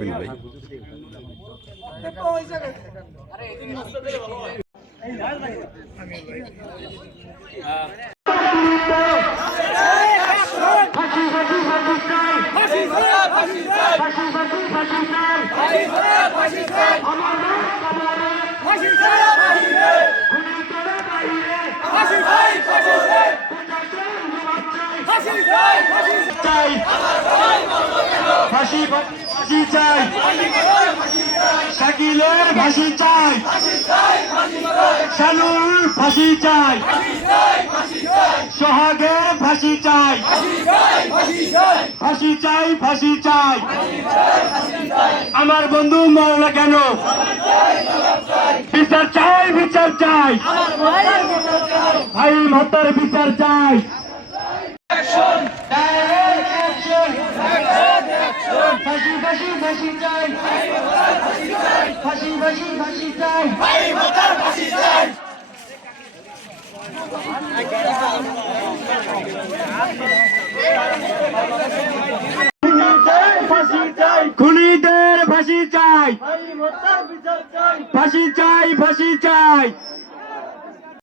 থাকবেন ভাই চাই ফাঁসি ফাঁসি চাই। শাকিলের ফাঁসি চাই। শানুর ফাঁসি চাই। সোহাগের ফাঁসি চাই। ফাঁসি চাই ফাঁসি চাই। আমার বন্ধু মরলা কেন? বিচার চাই বিচার চাই। ভাই হত্যার বিচার চাই। ফাঁসি ফাঁসি চাই। ফাঁসি ফাঁসি ফাঁসি চাই। ফাঁসি চাই। খুনিদের ফাঁসি চাই। ফাঁসি চাই ফাঁসি চাই।